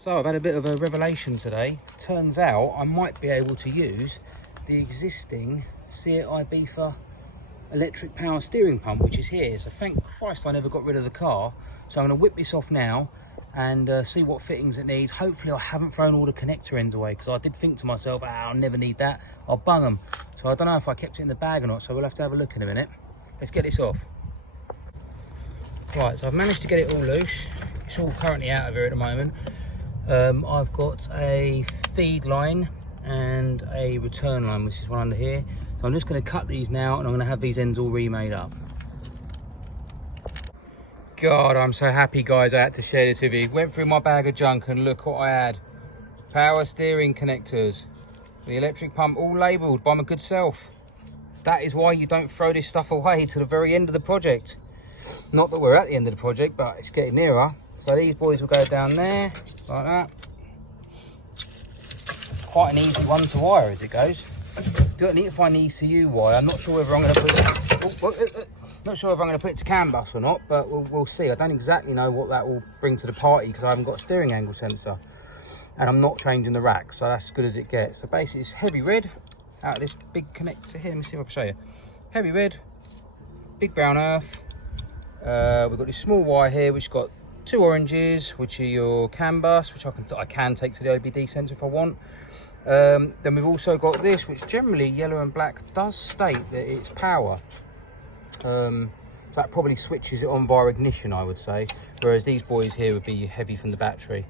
So I've had a bit of a revelation today. Turns out I might be able to use the existing Seat Ibiza electric power steering pump, which is here. So thank Christ I never got rid of the car. So I'm going to whip this off now and see what fittings it needs. Hopefully I haven't thrown all the connector ends away, because I did think to myself, I'll never need that, I'll bung them. So I don't know if I kept it in the bag or not, so we'll have to have a look in a minute. Let's get this off. Right, so I've managed to get it all loose. It's all currently out of here at the moment. I've got a feed line and a return line, which is one under here. So I'm just going to cut these now, and I'm going to have these ends all remade up. God, I'm so happy, guys, I had to share this with you. Went through my bag of junk and look what I had. Power steering connectors, the electric pump, all labelled by my good self. That is why you don't throw this stuff away to the very end of the project. Not that we're at the end of the project, but it's getting nearer. So these boys will go down there, like that. Quite an easy one to wire as it goes. Do I need to find the ECU wire? I'm not sure whether I'm going to put it, not sure if I'm going to put it to CAN bus or not, but we'll see. I don't exactly know what that will bring to the party, because I haven't got a steering angle sensor, and I'm not changing the rack, so that's as good as it gets. So basically it's heavy red out of this big connector here. Let me see if I can show you. Heavy red, big brown earth. We've got this small wire here which got two oranges, which are your CAN bus, which I can take to the OBD sensor if I want. Then we've also got this, which generally yellow and black does state that it's power. So that probably switches it on via ignition, I would say, whereas these boys here would be heavy from the battery,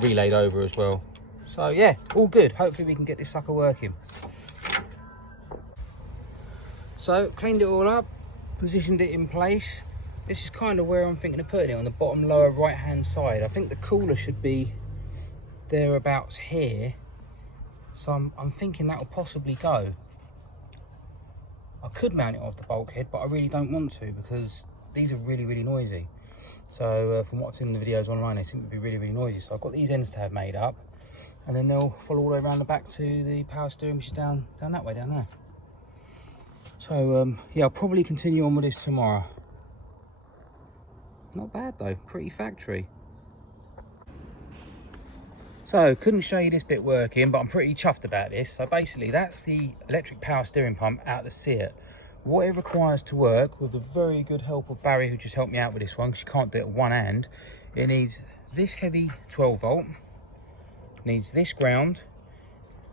relayed over as well. So yeah, all good. Hopefully we can get this sucker working. So cleaned it all up, positioned it in place. This is kind of where I'm thinking of putting it, on the bottom lower right hand side. I think the cooler should be thereabouts here, so I'm thinking that will possibly go. I could mount it off the bulkhead, but I really don't want to, because these are really noisy. So from what I've seen in the videos online, they seem to be really noisy. So I've got these ends to have made up, and then they'll follow all the way around the back to the power steering, which is down that way, down there. So yeah, I'll probably continue on with this tomorrow. Not bad though, pretty factory. So couldn't show you this bit working, but I'm pretty chuffed about this. So basically that's the electric power steering pump out of the Seat. What it requires to work, with the very good help of Barry, who just helped me out with this one, because you can't do it with one hand, it needs this heavy 12 volt, needs this ground,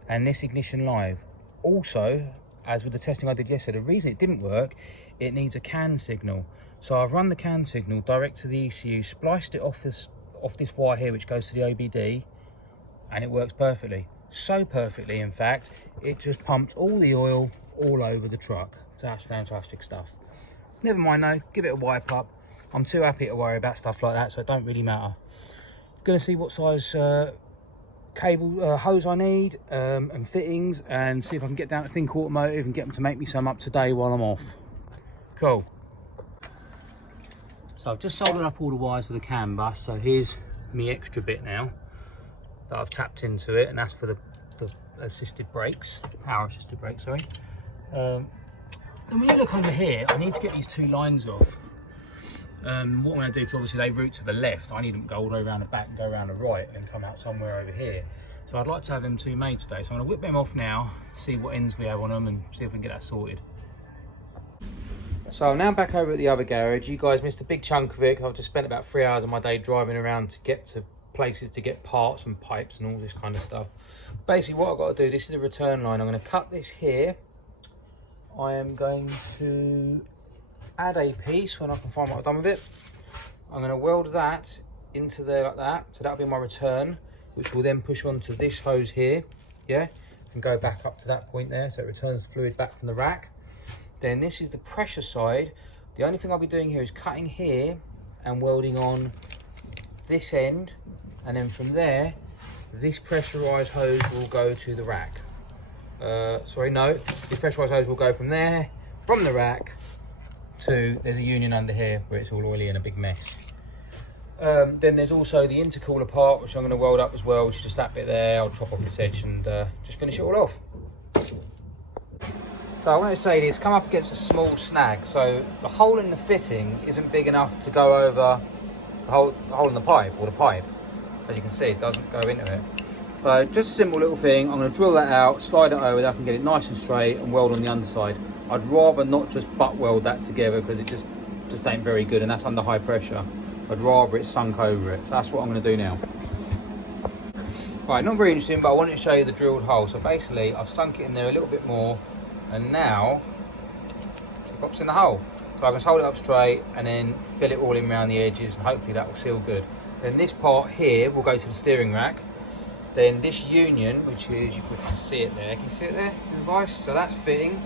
and this ignition live. Also, as with the testing I did yesterday, the reason it didn't work, it needs a CAN signal. So I've run the CAN signal direct to the ECU, spliced it off this wire here, which goes to the OBD, and it works perfectly. So perfectly, in fact, it just pumped all the oil all over the truck. So that's fantastic stuff. Never mind though, give it a wipe up. I'm too happy to worry about stuff like that, so it don't really matter. Gonna see what size cable hose I need and fittings, and see if I can get down to Think Automotive and get them to make me some up today while I'm off. Cool. So I've just soldered up all the wires for the CAN bus, so here's me extra bit now that I've tapped into it, and that's for the assisted brakes, power assisted brakes, sorry. Then when you look under here, I need to get these two lines off. What I'm going to do, because obviously they route to the left, I need them to go all the way around the back and go around the right and come out somewhere over here. So I'd like to have them two made today, so I'm going to whip them off now, see what ends we have on them, and see if we can get that sorted. So I'm now back over at the other garage. You guys missed a big chunk of it, because I've just spent about 3 hours of my day driving around to get to places to get parts and pipes and all this kind of stuff. Basically what I've got to do, this is the return line. I'm going to cut this here. I am going to add a piece when I can find what I've done with it. I'm going to weld that into there like that, so that'll be my return, which will then push onto this hose here, yeah, and go back up to that point there, so it returns the fluid back from the rack. Then this is the pressure side. The only thing I'll be doing here is cutting here and welding on this end, and then from there this pressurized hose will go to the rack. Sorry, no, this pressurized hose will go from there, from the rack to, there's a union under here where it's all oily and a big mess. Then there's also the intercooler part, which I'm going to weld up as well, which is just that bit there. I'll chop off this edge and just finish it all off. So I want to say this, come up against a small snag. So the hole in the fitting isn't big enough to go over the hole in the pipe, or the pipe. As you can see, it doesn't go into it. So just a simple little thing. I'm going to drill that out, slide it over, I can get it nice and straight and weld on the underside. I'd rather not just butt weld that together because it just ain't very good, and that's under high pressure. I'd rather it sunk over it. So that's what I'm going to do now. Right, not very interesting, but I wanted to show you the drilled hole. So basically, I've sunk it in there a little bit more, and now it pops in the hole. So I can hold it up straight and then fill it all in around the edges, and hopefully that will seal good. Then this part here will go to the steering rack. Then this union, which is, you can see it there, can you see it there in the vise? So that's fitting,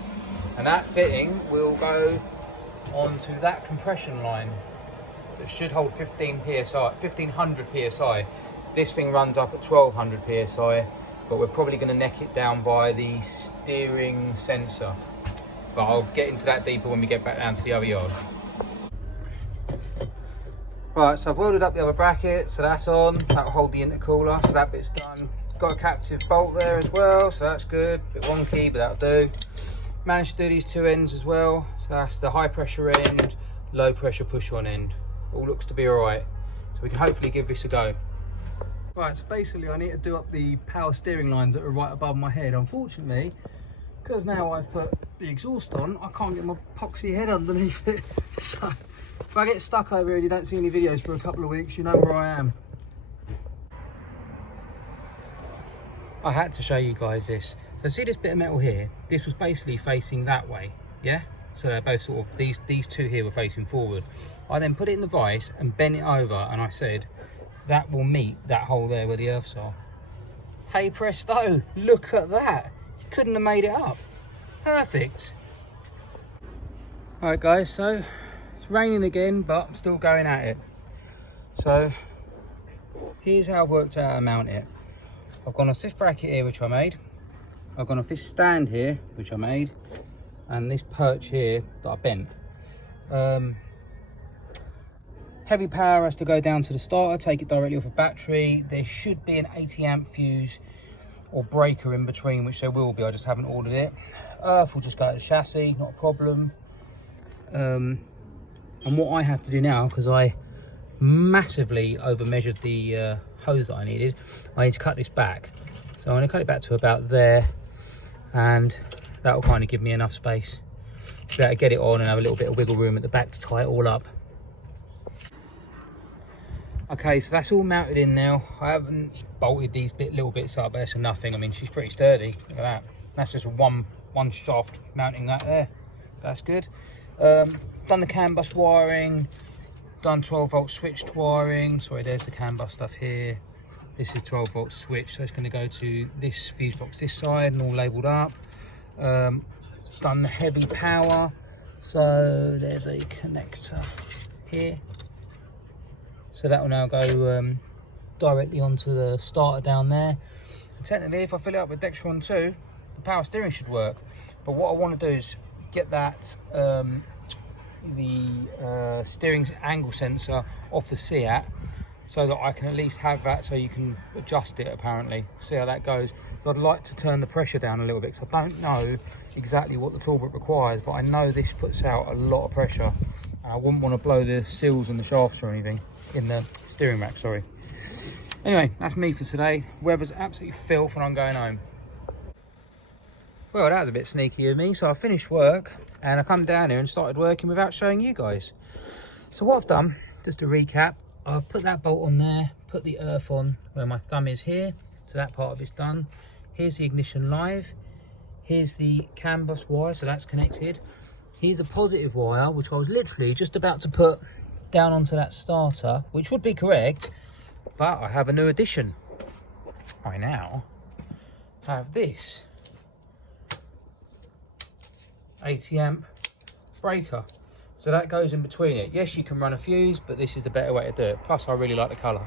and that fitting will go onto that compression line that should hold 1500 psi. This thing runs up at 1200 psi, but we're probably going to neck it down by the steering sensor. But I'll get into that deeper when we get back down to the other yard. Right, so I've welded up the other bracket, so that's on. That'll hold the intercooler, so that bit's done. Got a captive bolt there as well, so that's good. Bit wonky, but that'll do. Managed to do these two ends as well. So that's the high pressure end, low pressure push on end. All looks to be all right. So we can hopefully give this a go. Right, so basically I need to do up the power steering lines that are right above my head. Unfortunately, because now I've put the exhaust on, I can't get my epoxy head underneath it. So if I get stuck over here and you don't see any videos for a couple of weeks, you know where I am. I had to show you guys this. So see this bit of metal here? This was basically facing that way, yeah? So they're both sort of, these two here were facing forward. I then put it in the vise and bent it over, and I said, that will meet that hole there where the earths are. Hey presto, look at that. You couldn't have made it up. Perfect. All right guys, so it's raining again, but I'm still going at it. So here's how I've worked out how to mount it. I've gone off this bracket here, which I made. I've gone off this stand here, which I made, and this perch here that I bent. Heavy power has to go down to the starter, take it directly off a battery. There should be an 80 amp fuse or breaker in between, which there will be, I just haven't ordered it. Earth will just go to the chassis, not a problem. And what I have to do now, because I massively over measured the hose that I need to cut this back. So I'm going to cut it back to about there, and that will kind of give me enough space to be able to get it on and have a little bit of wiggle room at the back to tie it all up. Okay, so that's all mounted in now. I haven't bolted these little bits up, but that's nothing. I mean, she's pretty sturdy. Look at that. That's just one shaft mounting that there. That's good. Done the CAN bus wiring. Done 12 volt switched wiring. Sorry, there's the CAN bus stuff here. This is 12 volt switch, so it's going to go to this fuse box this side and all labelled up. Done the heavy power. So there's a connector here. So that will now go directly onto the starter down there. And technically, if I fill it up with Dextron 2, the power steering should work. But what I want to do is get that the steering angle sensor off the Seat, so that I can at least have that, so you can adjust it apparently. See how that goes. So I'd like to turn the pressure down a little bit, because I don't know exactly what the Talbot requires, but I know this puts out a lot of pressure. I wouldn't want to blow the seals and the shafts or anything in the steering rack, sorry. Anyway, that's me for today. Weather's absolutely filth and I'm going home. Well, that was a bit sneaky of me. So I finished work and I come down here and started working without showing you guys. So what I've done, just to recap, I've put that bolt on there, put the earth on where my thumb is here. So that part of it's done. Here's the ignition live. Here's the CAN bus wire, so that's connected. Here's a positive wire, which I was literally just about to put down onto that starter, which would be correct, but I have a new addition. I now have this 80 amp breaker, so that goes in between it. Yes, you can run a fuse, but this is the better way to do it. Plus I really like the colour.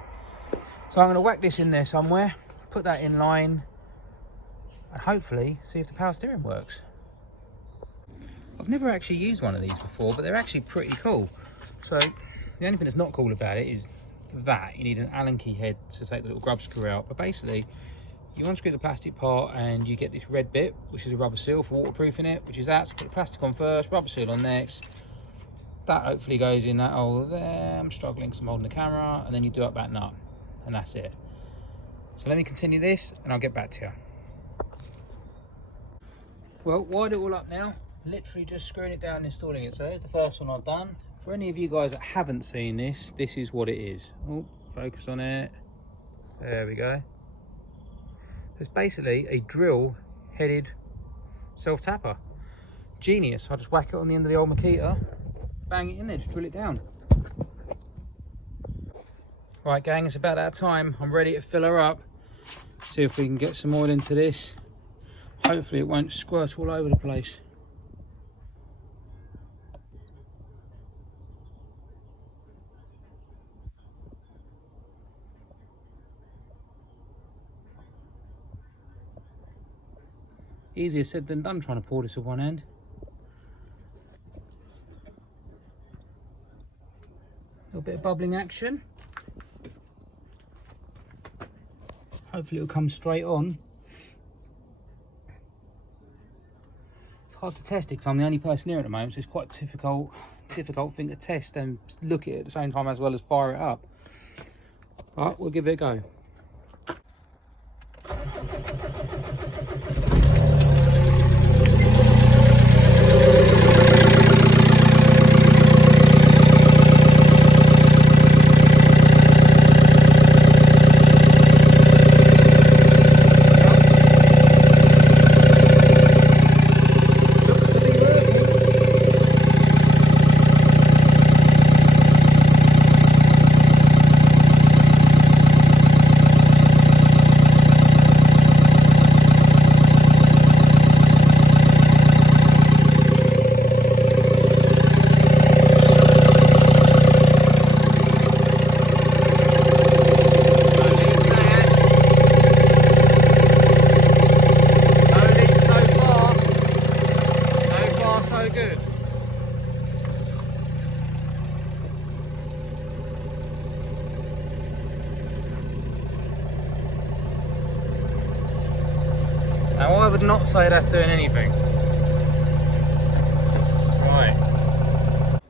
So I'm going to whack this in there somewhere, put that in line, and hopefully see if the power steering works. I've never actually used one of these before, but they're actually pretty cool. So the only thing that's not cool about it is that you need an Allen key head to take the little grub screw out. But basically, you unscrew the plastic part and you get this red bit, which is a rubber seal for waterproofing it, which is that. So put the plastic on first, rubber seal on next. That hopefully goes in that hole there. I'm struggling because I'm holding the camera, and then you do up that nut. and that's it. So let me continue this and I'll get back to you. Well, wired it all up now, literally just screwing it down and installing it. So here's the first one I've done. For any of you guys that haven't seen this, this is what it is. Oh, focus on it. There we go. It's basically a drill headed self-tapper. Genius. I'll just whack it on the end of the old Makita, bang it in there, just drill it down. Right gang, it's about that time. I'm ready to fill her up. See if we can get some oil into this. Hopefully it won't squirt all over the place. Easier said than done trying to pour this with one hand. A little bit of bubbling action. Hopefully it'll come straight on. It's hard to test it because I'm the only person here at the moment, so it's quite a difficult thing to test and look at it at the same time as well as fire it up. But we'll give it a go. Now I would not say that's doing anything. Right.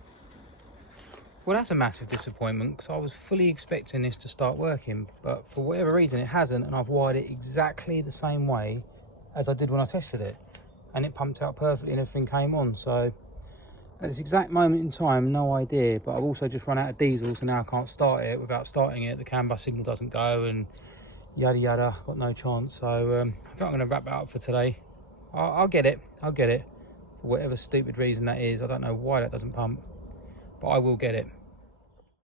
Well, that's a massive disappointment because I was fully expecting this to start working, but for whatever reason it hasn't, and I've wired it exactly the same way as I did when I tested it, and it pumped out perfectly and everything came on. So at this exact moment in time, no idea, but I've also just run out of diesel, so now I can't start it. Without starting it, the CAN bus signal doesn't go and yada yada, got no chance. So I think I'm going to wrap that up for today. I'll get it for whatever stupid reason that is. I don't know why that doesn't pump, but I will get it.